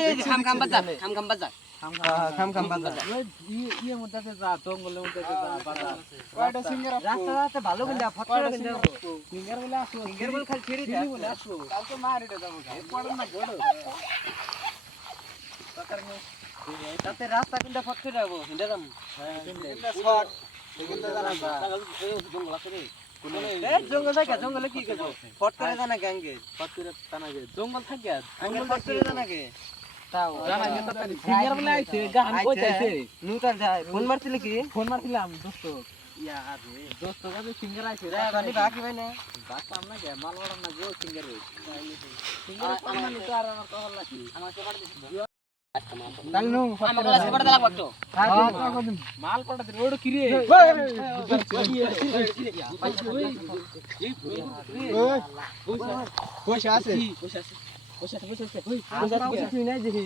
ওই খাম খাম বাজার খাম বাজার ইয়ে মধ্যে যা জঙ্গলের মধ্যে যা বাজার ওইটা সিঙ্গার রাস্তা ভালো বলে ফটকা বলে সিঙ্গার বলে আসো সিঙ্গার বলে খালি ছেড়ে দে বলে আসো কালকে মারিটা যাবো পড়ন না বড় তাতে রাস্তা কোনটা ফটকে যাবো হিন্দা যাম এটা শর্ট এখানটা জানা যা জঙ্গল আছে রে জঙ্গল থাকে জঙ্গলে কি করবো ফটকে জানা গাঙ্গে ফটকুরে টানাগে জঙ্গল থাকে আঙ্গল ফটকে জানা গে তাও জানা গে তো সিঙ্গার বলে আইছে গান কইতাইছে নুতার যায় ফোন মারছিলে কি ফোন মারছিলাম দোস্ত ইয়া আরে দোস্ত কাছে সিঙ্গার আইছে রে খালি বাকি ভাই না বাতাম না গে মাল বড় না গো সিঙ্গার সিঙ্গার পামান তো আর আমার কল লাগি আমার তো পাড়ে দিছি কালনু আমার কাছে পাড়ে লাগব একটু মাল পড়া দে ওড় কি রে পয়সা আছে পয়সা আছে পয়সা আছে আপনার কিছু কই নাই দেখি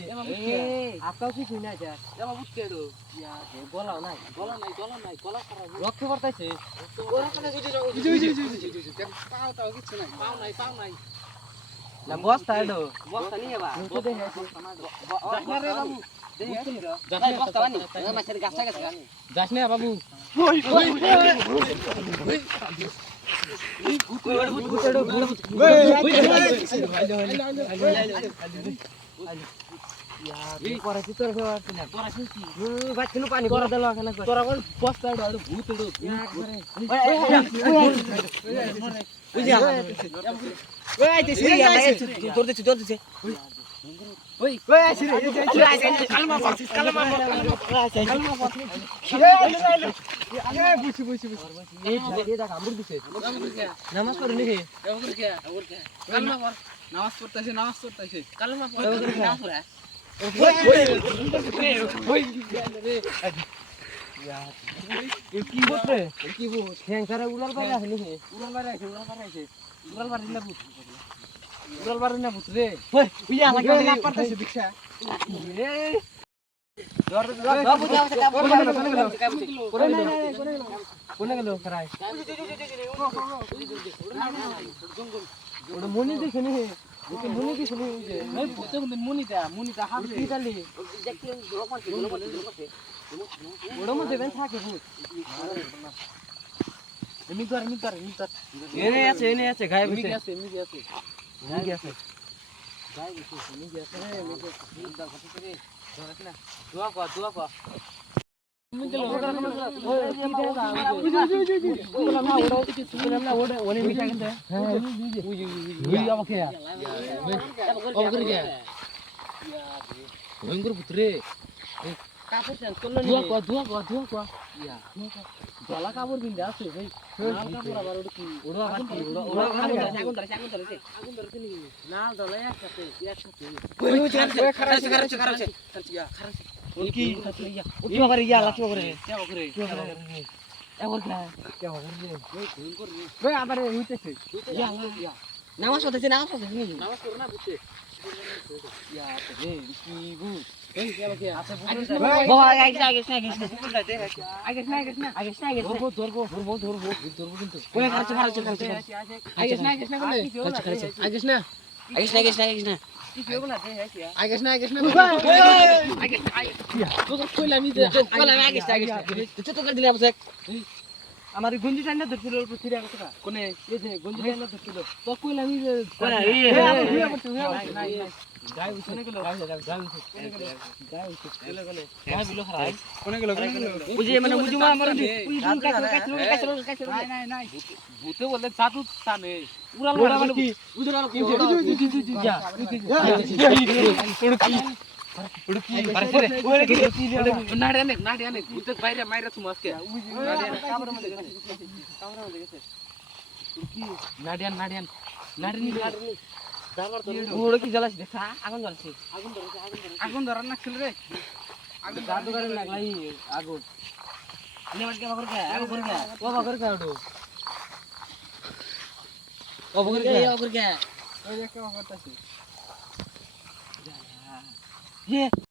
আপনার কিছু কই নাই যা এমা বুঝতে দো ইয়া গলাও নাই গলা নাই গলা খারাপ রক্ত পড়তাছে ওরা কানে যদি পাও তাও কিছু নাই পাও নাই না বস্তা এডো বস্তা নিয়ে বা তো দেখে যাসনা রে বাবু দেখে বস্তা বানি মাছের গাছটা গেছে যাসনা বাবু পানি করে দিল তোরা কোন বস্তা এডো ভূত এডো ওই আইতেছি তোর দিছি ওই আইছি রে কালমা আরে বুঝি এই দেখ আমর দিছে নামাজ পড়ে নি কালমা পড় নামাজ পড়তাছে কালমা পড়ে নামাজ পড়ে কি বলতে কি বল হ্যাংকারে উড়াল পারে আছে নি উড়াল বাড়ি না ভূত রে ওই ইয়া লাগে না পারতাছে দীক্ষা কোনে গেল খারাই ওটা মনি দেখে নি মনি দেখে নি এই ভূতে মুনিটা হাতে কি কালি ওটা মধ্যে বেন থাকে ভূত এমনি কর এনে আছে গায়ে বসে আছে গায়ে আছে গায়ে বসে এমনি আছে রে দা ঘটে রে ধরাস না দোয়া কর গলা কাপড় বিন্দা আছে ভাই কাপড় আবার ওটা কি আগুন ধরেছে না দলা একসাথে খারাপ কি উঠবা করে ইয়া লাগবে করে এবার ভাই আবার হইতেছে নামাজ পড়তেছে নামাজ করো না বুঝছে ইয়া রে কি বু এই কে আছে বাবা আগে ধরবো কিন্তু কোনে খাচ্ছে আগে না আমার গঞ্জি টাইনা ধরছিল ফিরে আসে কোনে এই যে গঞ্জি টাইনা ধরছিল তো কইলাম আমি যে গায় উঠে গেল বুঝি মানে মুজুমা আমার নাই ভূতে বলে জাদু টানে উড়াল কি উড়াল কি নাড়ে ভূতে বাইরে মাইরা তুমি আজকে নাড়িয়ান ওড় কি জ্বালাছ দেখা আগুন জ্বলছে আগুন ধরার না ছিল রে আগুন জাদুগারে লাগলাই আগুন আনে মাছ কেমন করে আগুন করে কে ও বাগর কে ওডো ও বাগর কে ওই যে কেমন করতেছে ये